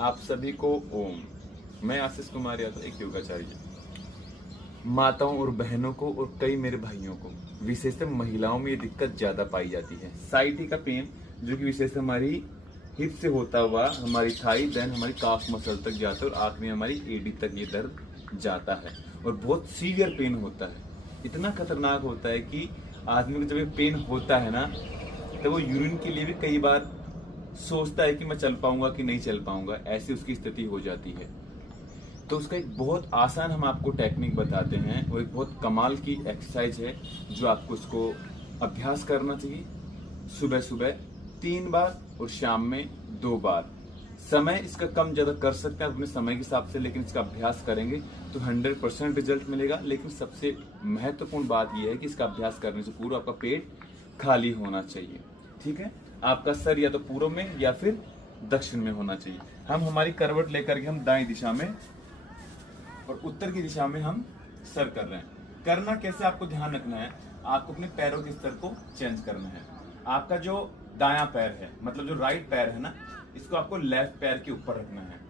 आप सभी को ओम। मैं आशीष कुमार यादव, एक योगाचार्य। माताओं और बहनों को और कई मेरे भाइयों को, विशेषतः महिलाओं में ये दिक्कत ज्यादा पाई जाती है, साइटिका पेन, जो कि विशेष हमारी हिप से होता हुआ हमारी थाई, देन हमारी काफ मसल तक जाता है और आखिर में हमारी एडी तक ये दर्द जाता है और बहुत सीवियर पेन होता है। इतना खतरनाक होता है कि आदमी को जब ये पेन होता है ना, तो वो यूरिन के लिए भी कई बार सोचता है कि मैं चल पाऊंगा कि नहीं चल पाऊंगा, ऐसी उसकी स्थिति हो जाती है। तो उसका एक बहुत आसान हम आपको टेक्निक बताते हैं और एक बहुत कमाल की एक्सरसाइज है जो आपको उसको अभ्यास करना चाहिए। सुबह सुबह 3 बार और शाम में 2 बार। समय इसका कम ज्यादा कर सकते हैं अपने समय के हिसाब से, लेकिन इसका अभ्यास करेंगे तो 100% रिजल्ट मिलेगा। लेकिन सबसे महत्वपूर्ण बात यह है कि इसका अभ्यास करने से पूरा आपका पेट खाली होना चाहिए। ठीक है, आपका सर या तो पूर्व में या फिर दक्षिण में होना चाहिए। हम हमारी करवट लेकर के हम दाएं दिशा में और उत्तर की दिशा में हम सर कर रहे हैं। करना कैसे, आपको ध्यान रखना है, आपको अपने पैरों के स्तर को चेंज करना है। आपका जो दायां पैर है, मतलब जो राइट पैर है ना, इसको आपको लेफ्ट पैर के ऊपर रखना है।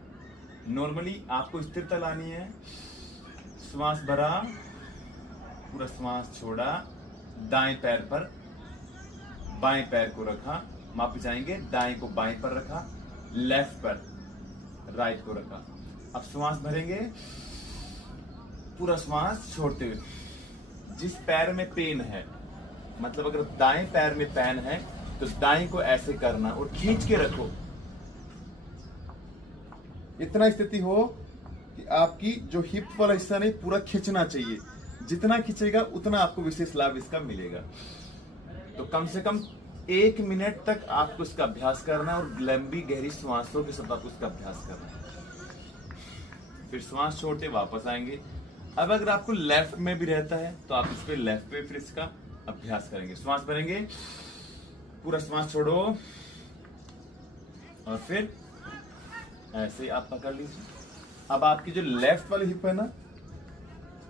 नॉर्मली आपको स्थिरता लानी है। श्वास भरा, पूरा श्वास छोड़ा, दाएं पैर पर बाएं पैर को रखा, वापस जाएंगे, दाएं को बाएं पर रखा, लेफ्ट पर राइट को रखा। अब श्वास भरेंगे, पूरा श्वास छोड़ते हुए। जिस पैर में पेन है, मतलब अगर दाएं पैर में पेन है तो दाएं को ऐसे करना और खींच के रखो। इतना स्थिति हो कि आपकी जो हिप वाला हिस्सा नहीं, पूरा खींचना चाहिए। जितना खींचेगा उतना आपको विशेष लाभ इसका मिलेगा। तो कम से कम 1 मिनट तक आपको इसका अभ्यास करना है और लंबी गहरी श्वासों के साथ आपको इसका अभ्यास करना है। फिर श्वास छोड़ते वापस आएंगे। अब अगर आपको लेफ्ट में भी रहता है तो आप इस पे लेफ्ट पे फिर इसका अभ्यास करेंगे। श्वास भरेंगे, पूरा श्वास छोड़ो और फिर ऐसे आप पकड़ लीजिए। अब आपकी जो लेफ्ट वाली हिप है ना,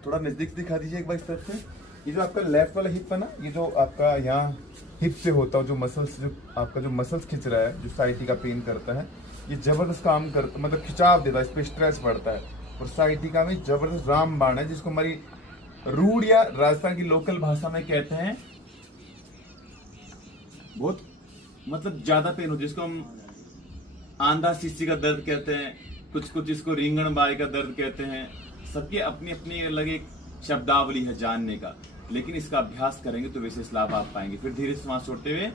थोड़ा नजदीक दिखा दीजिए एक बार इस तरफ से। ये जो आपका लेफ्ट वाला हिप है ना, ये जो आपका यहाँ हिप से होता है, जो मसल्स, जो आपका जो मसल्स खिंच रहा है, जो साइटिका पेन करता है, ये जबरदस्त काम करता, मतलब खिंचाव देता है, इस पे स्ट्रेस बढ़ता है। और साइटिका में जबरदस्त रामबाण है, जिसको हमारी रूढ़ या राजस्थान की लोकल भाषा में कहते हैं, बहुत मतलब ज्यादा पेन हो, जिसको हम आंधा शीशी का दर्द कहते हैं, कुछ इसको रींगण बाई का दर्द कहते हैं। सबकी अपनी अपनी अलग एक शब्दावली है जानने का, लेकिन इसका अभ्यास करेंगे तो विशेष लाभ आप पाएंगे। फिर धीरे श्वास छोड़ते हुए